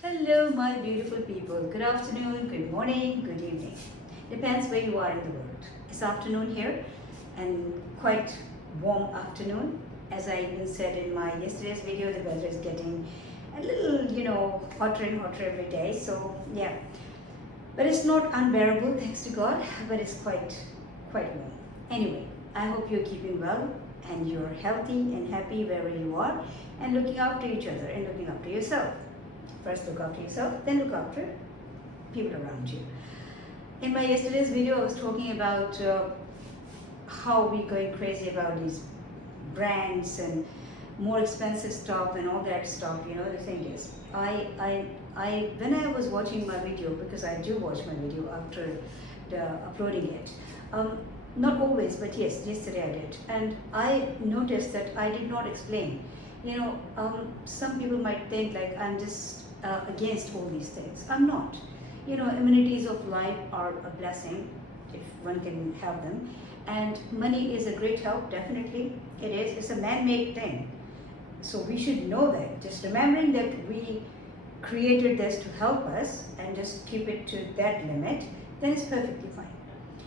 Hello, my beautiful people. Good afternoon, good morning, good evening. Depends where you are in the world. It's afternoon here and quite warm afternoon. As I even said in my yesterday's video, the weather is getting a little, hotter and hotter every day. So, yeah. But it's not unbearable, thanks to God, but it's quite warm. Anyway, I hope you're keeping well and you're healthy and happy wherever you are and looking after each other and looking after yourself. First look after yourself, then look after people around you. In my yesterday's video, I was talking about how we're going crazy about these brands and more expensive stuff and all that stuff. The thing is, when I was watching my video, because I do watch my video after uploading it, not always, but yes, yesterday I did, and I noticed that I did not explain. Some people might think like I'm just against all these things. I'm not. Amenities of life are a blessing if one can have them, and money is a great help. Definitely, it is. It's a man-made thing, so we should know that. Just remembering that we created this to help us and just keep it to that limit, then it's perfectly fine.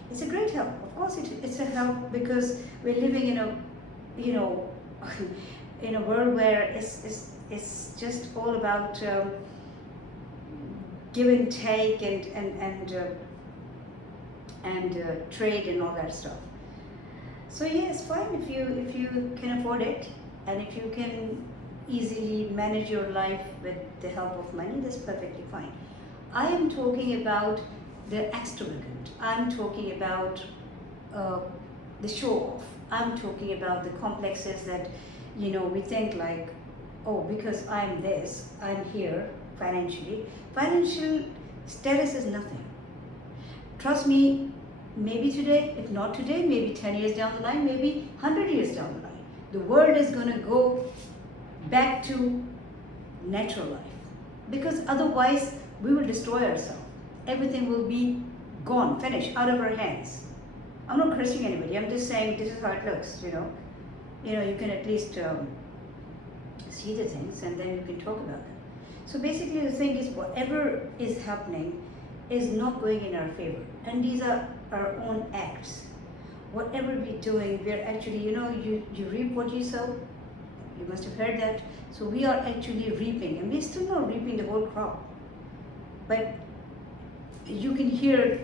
It's a great help. Of course, it's a help because we're living in a, in a world where it's just all about give and take and trade and all that stuff. So yeah, it's fine if you can afford it and if you can easily manage your life with the help of money. That's perfectly fine. I am talking about the extravagant. I'm talking about the show off. I'm talking about the complexes that we think like, oh, because I'm this, I'm here financially. Financial status is nothing. Trust me, maybe today, if not today, maybe 10 years down the line, maybe 100 years down the line, the world is going to go back to natural life. Because otherwise, we will destroy ourselves. Everything will be gone, finished, out of our hands. I'm not cursing anybody. I'm just saying this is how it looks, you can at least see the things and then you can talk about them. So basically the thing is whatever is happening is not going in our favor. And these are our own acts. Whatever we're doing, we're actually, you reap what you sow. You must have heard that. So we are actually reaping and we're still not reaping the whole crop. But you can hear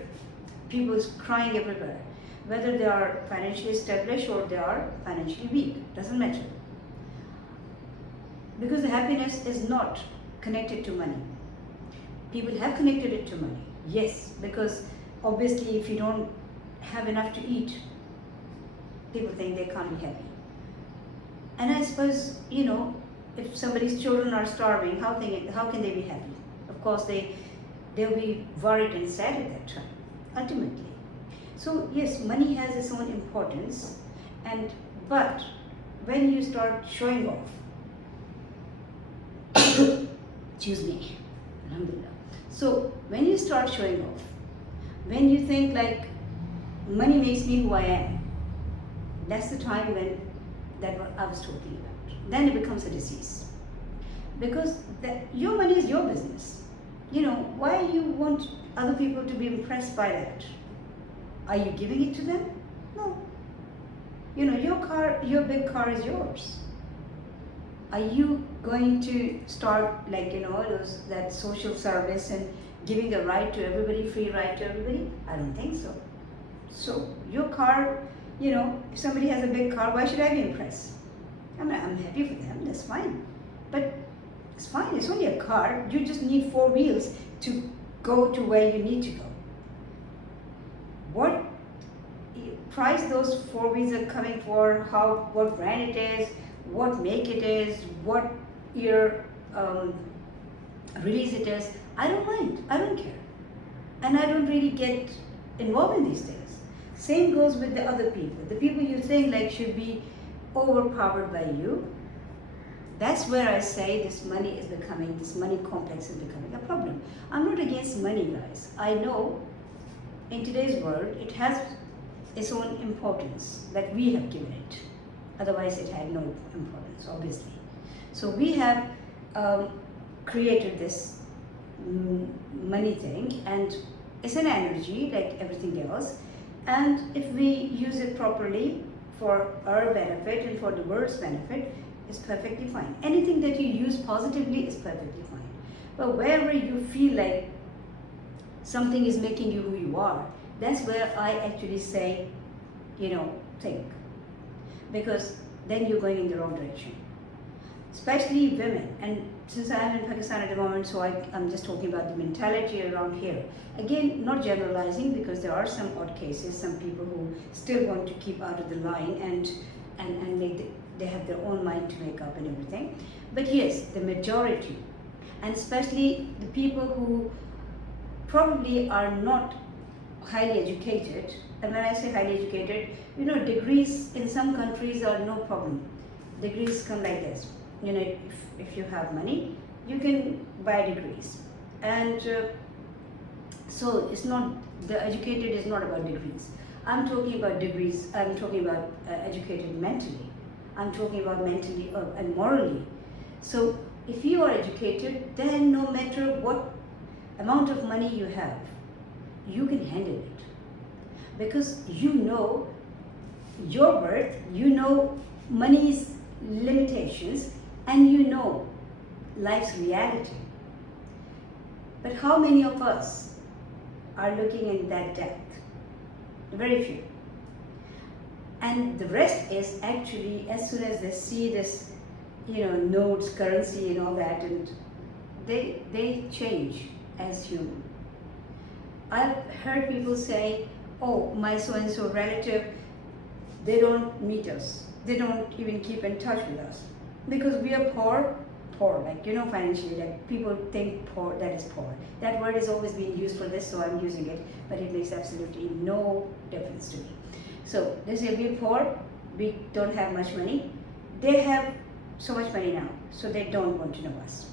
people crying everywhere. Whether they are financially established or they are financially weak, doesn't matter. Because the happiness is not connected to money. People have connected it to money, yes, because obviously if you don't have enough to eat, people think they can't be happy. And I suppose, if somebody's children are starving, how can they be happy? Of course, they'll be worried and sad at that time, ultimately. So yes, money has its own importance, but when you start showing off, excuse me, alhamdulillah. So when you start showing off, when you think like money makes me who I am, that's the time that what I was talking about. Then it becomes a disease, because your money is your business. Why you want other people to be impressed by that? Are you giving it to them? No. Your big car is yours. Are you going to start like, that social service and giving a ride to everybody, free ride to everybody? I don't think so. So your car, if somebody has a big car, why should I be impressed? I'm happy for them, that's fine. But it's fine, it's only a car. You just need 4 wheels to go to where you need to go. What price those 4 wheels are coming for, what brand it is, what make it is, what year release it is, I don't mind, I don't care. And I don't really get involved in these things. Same goes with the other people. The people you think like should be overpowered by you. That's where I say this money complex is becoming a problem. I'm not against money, guys. I know in today's world it has its own importance that we have given it. Otherwise it had no importance, obviously. So we have created this money thing, and it's an energy like everything else. And if we use it properly for our benefit and for the world's benefit, it's perfectly fine. Anything that you use positively is perfectly fine. But wherever you feel like something is making you who you are, that's where I actually say, think. Because then you're going in the wrong direction. Especially women. And since I'm in Pakistan at the moment, so I'm just talking about the mentality around here. Again, not generalizing, because there are some odd cases, some people who still want to keep out of the line and they have their own mind to make up and everything. But yes, the majority, and especially the people who probably are not highly educated, and when I say highly educated, degrees in some countries are no problem. Degrees come like this. If you have money, you can buy degrees. And so it's not, the educated is not about degrees. I'm talking about degrees, I'm talking about educated mentally. I'm talking about mentally and morally. So if you are educated, then no matter what amount of money you have, you can handle it. Because you know your worth, you know money's limitations, and you know life's reality. But how many of us are looking in that depth? Very few. And the rest is actually, as soon as they see this, notes, currency and all that, and they change as human. I've heard people say, oh, my so-and-so relative, they don't meet us. They don't even keep in touch with us. Because we are poor, like, financially, like people think poor, that is poor. That word is always being used for this, so I'm using it, but it makes absolutely no difference to me. So they say we're poor, we don't have much money. They have so much money now, so they don't want to know us.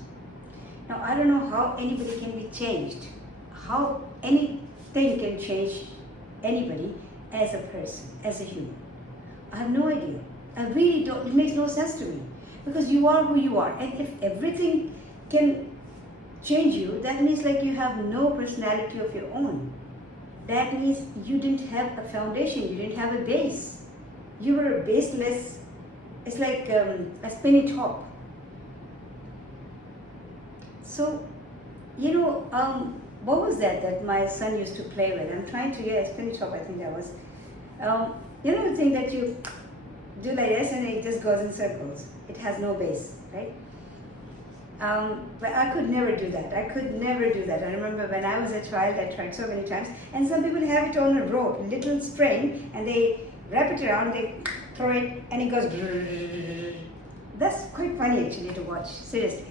Now, I don't know how anybody can be changed, how anything can change anybody as a person, as a human. I have no idea. I really don't, it makes no sense to me. Because you are who you are. And if everything can change you, that means like you have no personality of your own. That means you didn't have a foundation, you didn't have a base. You were baseless. It's like a spinny top. So, what was that my son used to play with? I'm trying to get a spinny top, I think that was. The thing that you do like this and it just goes in circles. It has no base, right? But I could never do that. I remember when I was a child, I tried so many times. And some people have it on a rope, little spring, and they wrap it around, they throw it, and it goes. That's quite funny actually to watch, seriously.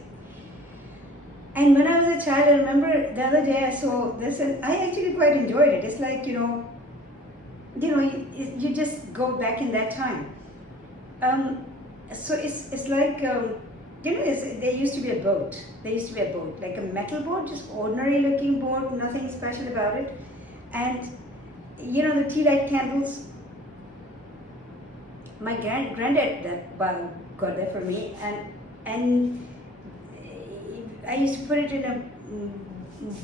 And when I was a child, I remember the other day I saw this, and I actually quite enjoyed it. It's like, you just go back in that time. So it's like, there used to be a boat. Like a metal boat, just ordinary looking boat, nothing special about it. And, the tea light candles. My granddad got that for me, and I used to put it in a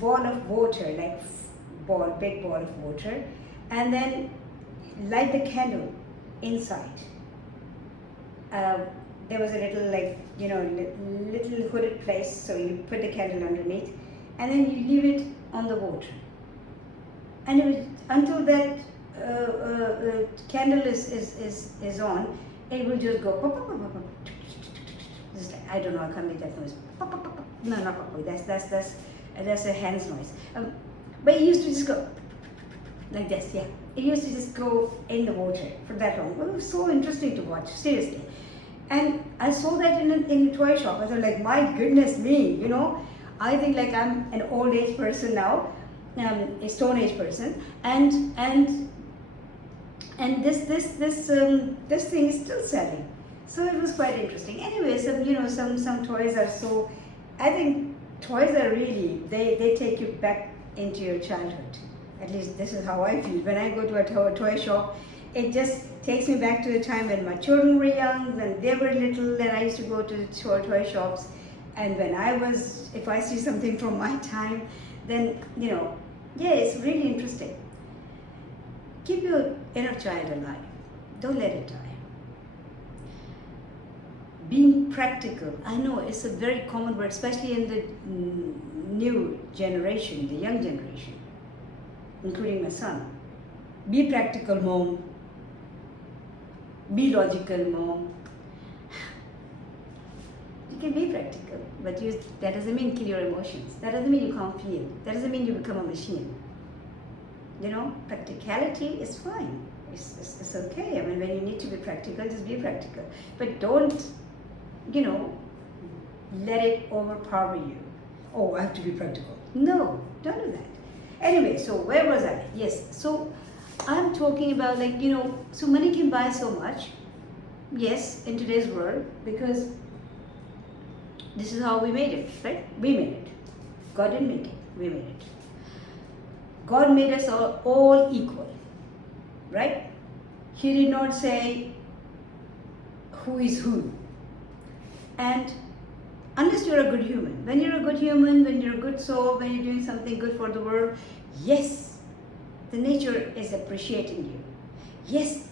ball of water, big ball of water, and then light the candle inside. There was a little little hooded place, so you put the candle underneath, and then you leave it on the water. And it was, until that candle is on, it will just go pop, pop, pop, pop, pop. Just like, I don't know, I can't make that noise. Pop, pop, pop, pop. No, not pop, pop. That's a hand's noise. But it used to just go like this, yeah. It used to just go in the water for that long. It was so interesting to watch, seriously. And I saw that in a toy shop. I thought, like, my goodness me, I think like I'm an old age person now, a stone age person, and this thing is still selling. So it was quite interesting. Anyway, some toys are so. I think toys are really they take you back into your childhood. At least this is how I feel. When I go to a toy shop, it just takes me back to the time when my children were young, when they were little, and I used to go to toy shops. And when if I see something from my time, then, yeah, it's really interesting. Keep your inner child alive. Don't let it die. Being practical. I know it's a very common word, especially in the new generation, the young generation, including my son. Be practical, mom. Be logical, mom. You can be practical, but that doesn't mean kill your emotions. That doesn't mean you can't feel. That doesn't mean you become a machine. Practicality is fine. It's okay. I mean, when you need to be practical, just be practical. But don't, let it overpower you. Oh, I have to be practical. No, don't do that. Anyway, so where was I? Yes, so I'm talking about so money can buy so much. Yes, in today's world, because this is how we made it, right? We made it. God didn't make it, we made it. God made us all equal, right? He did not say who is who. And unless you're a good human, when you're a good human, when you're a good soul, when you're doing something good for the world, yes, the nature is appreciating you. Yes,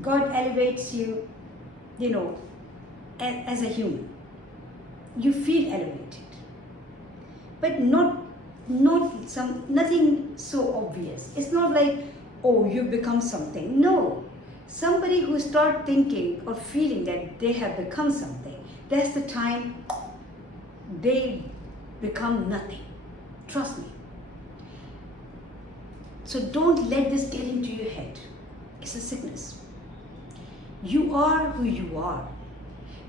God elevates you, as a human. You feel elevated. But nothing so obvious. It's not like, oh, you become something. No. Somebody who start thinking or feeling that they have become something, that's the time they become nothing. Trust me. So don't let this get into your head. It's a sickness. You are who you are.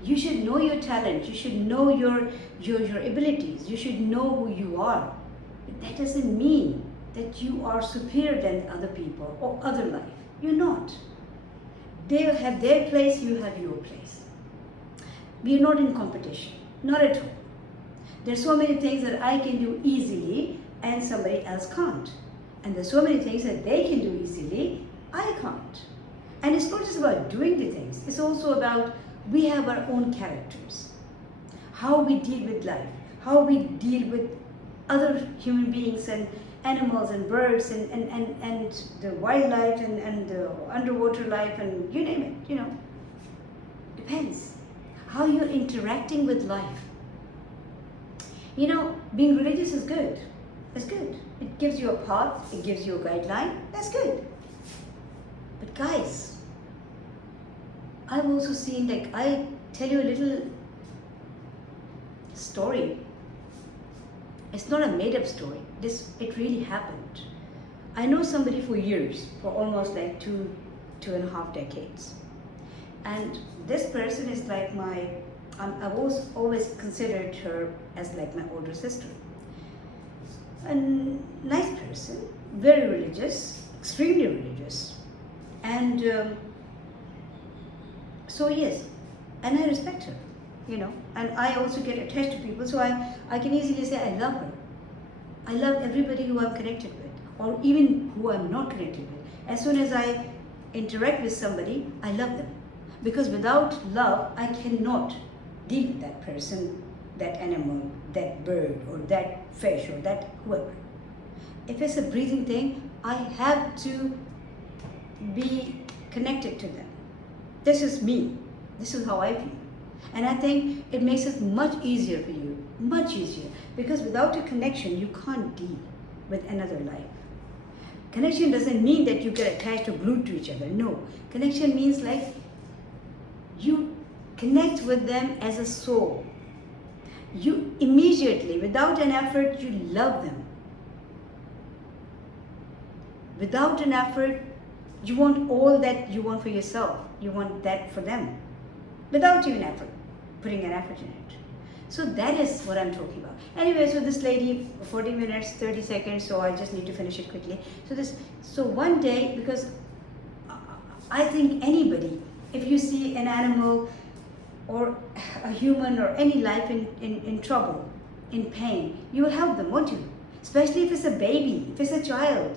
You should know your talent. You should know your abilities. You should know who you are. But that doesn't mean that you are superior than other people or other life. You're not. They have their place, you have your place. We are not in competition. Not at all. There's so many things that I can do easily and somebody else can't. And there's so many things that they can do easily, I can't. And it's not just about doing the things. It's also about we have our own characters. How we deal with life. How we deal with other human beings and animals and birds and the wildlife and the underwater life and you name it, Depends. How you're interacting with life. Being religious is good. It's good. It gives you a path, it gives you a guideline. That's good. But guys, I've also seen, I tell you a little story. It's not a made-up story. It really happened. I know somebody for years, for almost 2.5 decades. And this person is like I've always considered her as like my older sister. A nice person, very religious, extremely religious. And so yes, and I respect her, and I also get attached to people, so I can easily say I love her. I love everybody who I'm connected with, or even who I'm not connected with. As soon as I interact with somebody, I love them. Because without love, I cannot deal with that person, that animal, that bird, or that fish, or that whoever. If it's a breathing thing, I have to be connected to them. This is me. This is how I feel. And I think it makes it much easier for you, much easier. Because without a connection, you can't deal with another life. Connection doesn't mean that you get attached or glued to each other. No. Connection means you connect with them as a soul. You immediately, without an effort, you love them. Without an effort, you want all that you want for yourself. You want that for them. Without even putting an effort in it. So that is what I'm talking about. Anyway, so this lady, 40 minutes, 30 seconds, so I just need to finish it quickly. So one day, because I think anybody, if you see an animal or a human or any life in trouble, in pain, you will help them, won't you? Especially if it's a baby, if it's a child.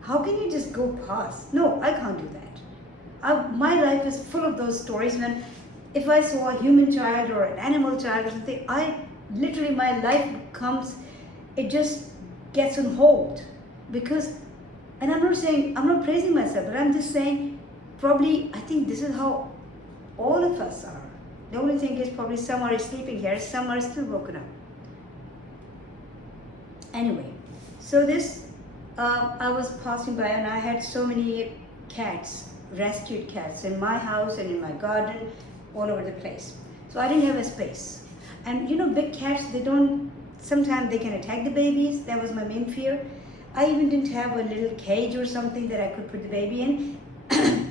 How can you just go past? No, I can't do that. My life is full of those stories when if I saw a human child or an animal child or something, literally my life comes, it just gets on hold. Because, and I'm not praising myself, but I'm just saying, probably, I think this is how all of us are. The only thing is probably some are sleeping here, some are still woken up. Anyway, so this, I was passing by and I had so many cats, rescued cats in my house and in my garden, all over the place. So I didn't have a space. And you know, big cats, sometimes they can attack the babies. That was my main fear. I even didn't have a little cage or something that I could put the baby in.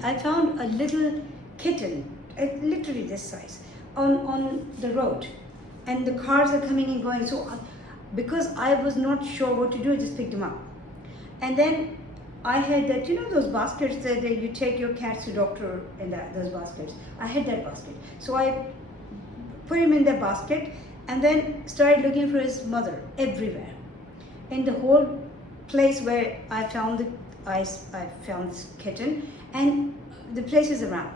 I found a little kitten, literally this size, on the road. And the cars are coming and going. So because I was not sure what to do, I just picked him up. And then I had that, you know, those baskets that you take your cats to doctor in those baskets. I had that basket. So I put him in that basket and then started looking for his mother everywhere. In the whole place where I found this kitten, and the places around.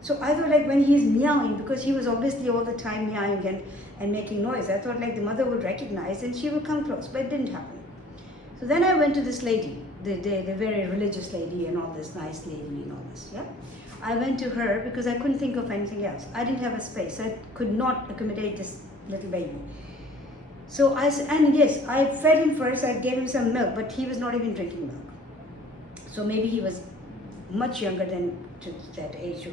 So I thought, like, when he's meowing, because he was obviously all the time meowing and making noise, I thought like the mother would recognize and she would come close, but it didn't happen. So then I went to this lady, the very religious lady and all this nice lady and all this, yeah. I went to her because I couldn't think of anything else. I didn't have a space. I could not accommodate this little baby. So I fed him first. I gave him some milk, but he was not even drinking milk. So maybe he was much younger than to that age.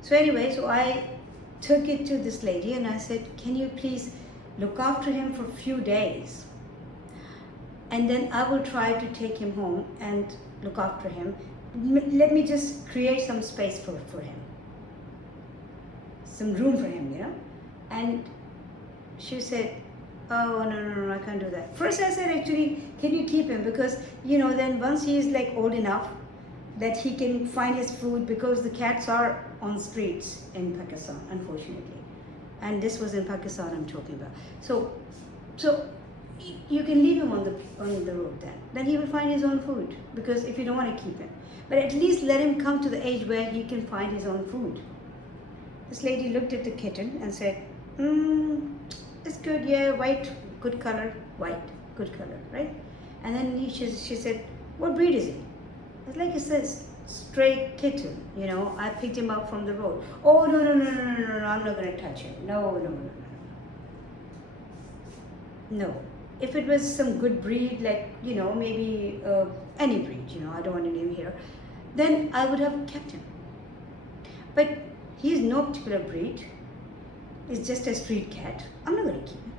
So anyway, so I took it to this lady and I said, can you please look after him for a few days? And then I will try to take him home and look after him. Let me just create some space for him. Some room for him, you know? And she said, oh, no, I can't do that. First I said, actually, can you keep him? Because, you know, then once he is like old enough that he can find his food, because the cats are on streets in Pakistan, unfortunately. And this was in Pakistan I'm talking about. So you can leave him on the road then. Then he will find his own food, because if you don't want to keep him. But at least let him come to the age where he can find his own food. This lady looked at the kitten and said, it's good, yeah, white, good color, white, good color, right? And then she said, what breed is it? It's like, it says stray kitten, you know, I picked him up from the road. Oh, no, I'm not going to touch him. No. No. If it was some good breed, like, you know, maybe any breed, you know, I don't want to name here, then I would have kept him. But he's no particular breed. It's just a street cat. I'm not going to keep him.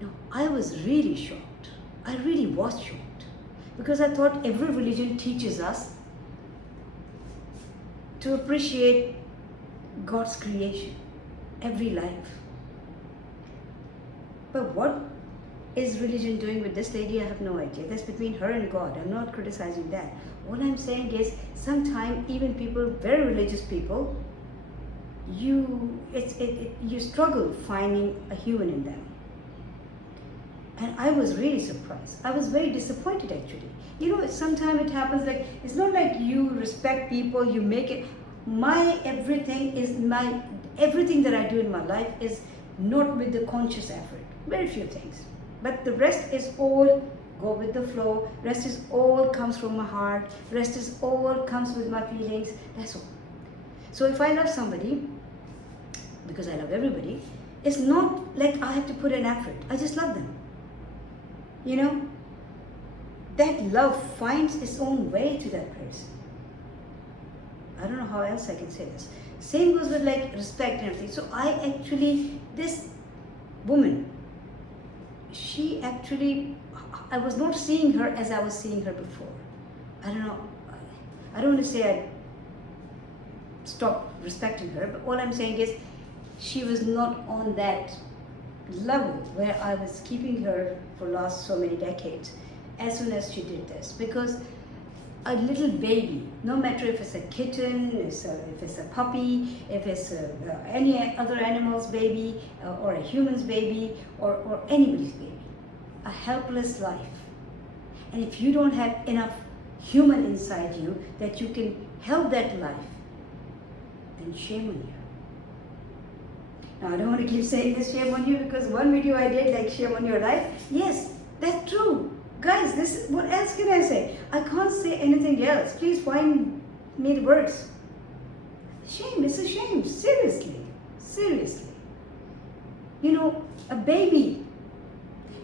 No, I was really shocked. I really was shocked. Because I thought every religion teaches us to appreciate God's creation, every life. But what is religion doing with this lady? I have no idea. That's between her and God. I'm not criticizing that. What I'm saying is, sometimes even people, very religious people, you struggle finding a human in them. And I was really surprised. I was very disappointed, actually. You know, sometimes it happens like, it's not like you respect people, you make it. Everything that I do in my life is not with the conscious effort. Very few things. But the rest is all go with the flow. Rest is all comes from my heart. Rest is all comes with my feelings. That's all. So if I love somebody, because I love everybody, it's not like I have to put an effort. I just love them. You know, that love finds its own way to that person. I don't know how else I can say this. Same goes with like respect and everything. So this woman, I was not seeing her as I was seeing her before. I don't know. I don't want to say I stopped respecting her, but all I'm saying is she was not on that level where I was keeping her for last so many decades as soon as she did this. Because a little baby, no matter if it's a kitten, if it's a puppy, if it's any other animal's baby, or a human's baby, or anybody's baby, a helpless life. And if you don't have enough human inside you that you can help that life, then shame on you. Now I don't want to keep saying this shame on you, because one video I did, like shame on your life. Yes, that's true. Guys, what else can I say? I can't say anything else. Please find me the words. Shame, it's a shame. Seriously. Seriously. You know, a baby.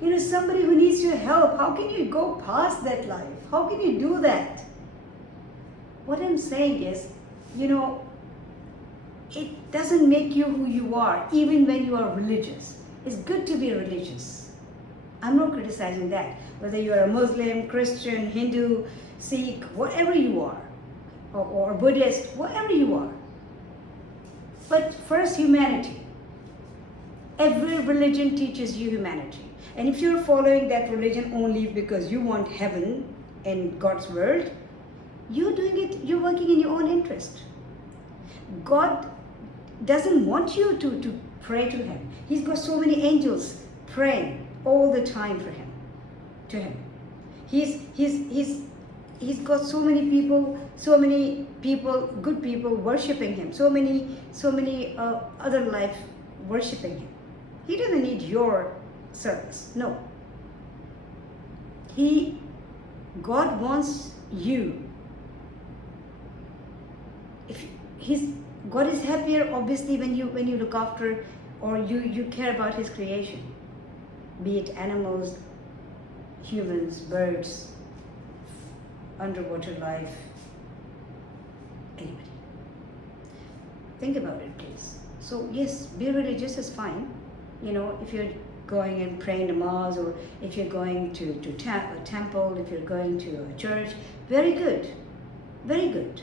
You know, somebody who needs your help. How can you go past that life? How can you do that? What I'm saying is, you know, it doesn't make you who you are, even when you are religious. It's good to be religious. I'm not criticizing that. Whether you are a Muslim, Christian, Hindu, Sikh, whatever you are, or Buddhist, whatever you are. But first, humanity. Every religion teaches you humanity. And if you're following that religion only because you want heaven and God's world, you're doing it, you're working in your own interest. God doesn't want you to pray to Him. He's got so many angels praying all the time for Him, to Him. He's got so many people, good people worshiping Him, so many other life worshiping Him. He doesn't need your service, no. God wants you. God is happier, obviously, when you look after or you care about His creation, be it animals, humans, birds, underwater life, anybody. Think about it, please. So yes, be religious is fine. You know, if you're going and praying namaz, or if you're going to a temple, if you're going to a church, very good, very good.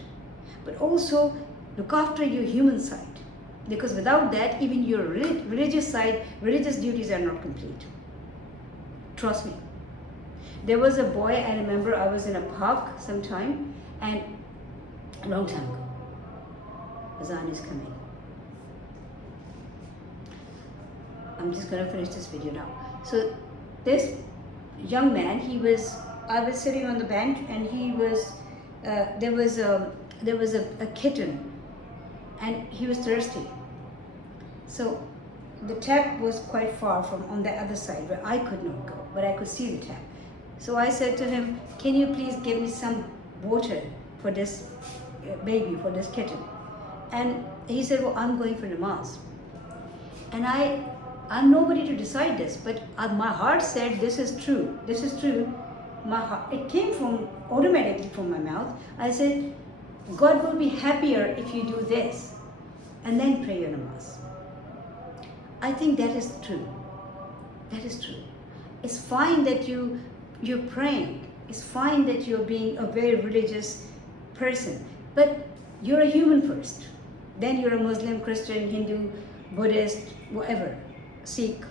But also look after your human side, because without that, even your religious side, religious duties are not complete. Trust me. There was a boy, I remember, I was in a park sometime, and a long time ago. Azan is coming. I'm just going to finish this video now. So this young man, I was sitting on the bench, and there was a kitten, and he was thirsty. So the tap was quite far from on the other side where I could not go, but I could see the tap. So I said to him, can you please give me some water for this baby, for this kitten? And he said, well, I'm going for namaz. And I'm nobody to decide this, but my heart said, this is true. This is true. It came automatically from my mouth. I said, God will be happier if you do this, and then pray your namaz. I think that is true. That is true. It's fine that you're praying. It's fine that you're being a very religious person, but you're a human first. Then you're a Muslim, Christian, Hindu, Buddhist, whatever, Sikh.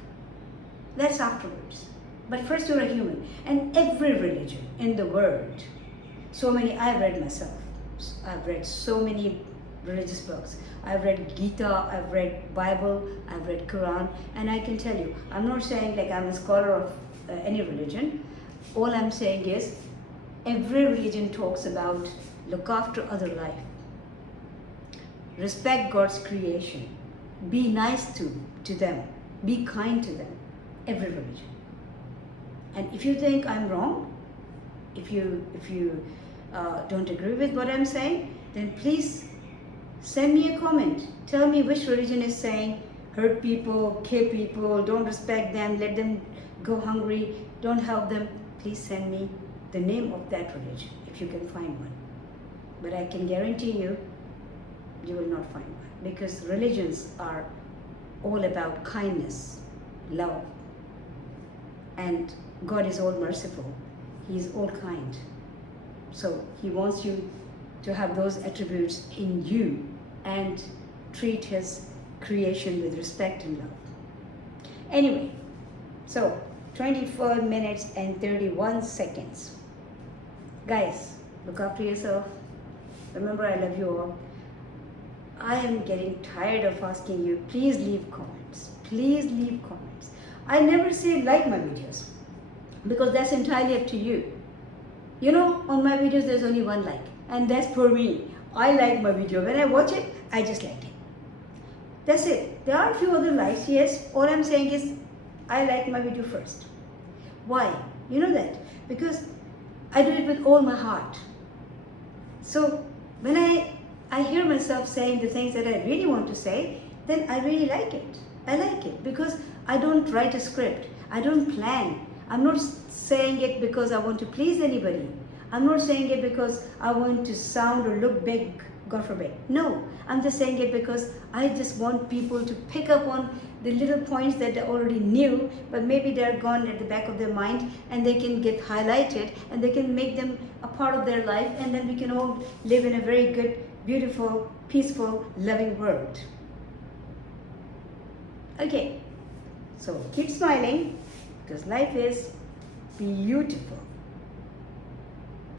That's afterwards. But first you're a human. And every religion in the world, so many, I've read myself. I've read so many religious books. I've read Gita, I've read Bible, I've read Quran, and I can tell you, I'm not saying like I'm a scholar of any religion. All I'm saying is, every religion talks about look after other life, respect God's creation, be nice to them, be kind to them. Every religion. And if you think I'm wrong, if you don't agree with what I'm saying, then please send me a comment. Tell me which religion is saying hurt people, kill people, don't respect them, let them go hungry, don't help them. Please send me the name of that religion if you can find one. But I can guarantee you, you will not find one, because religions are all about kindness, love, and God is all merciful. He is all kind. So He wants you to have those attributes in you and treat His creation with respect and love. Anyway, so 24 minutes and 31 seconds. Guys, look after yourself. Remember, I love you all. I am getting tired of asking you, please leave comments. Please leave comments. I never say like my videos, because that's entirely up to you. You know, on my videos there's only one like, and that's for me. I like my video. When I watch it, I just like it. That's it. There are a few other likes, yes. All I'm saying is I like my video first. Why? You know that? Because I do it with all my heart. So when I hear myself saying the things that I really want to say, then I really like it. I like it because I don't write a script. I don't plan. I'm not saying it because I want to please anybody. I'm not saying it because I want to sound or look big, God forbid. No, I'm just saying it because I just want people to pick up on the little points that they already knew, but maybe they're gone at the back of their mind, and they can get highlighted and they can make them a part of their life, and then we can all live in a very good, beautiful, peaceful, loving world. Okay, so keep smiling because life is beautiful.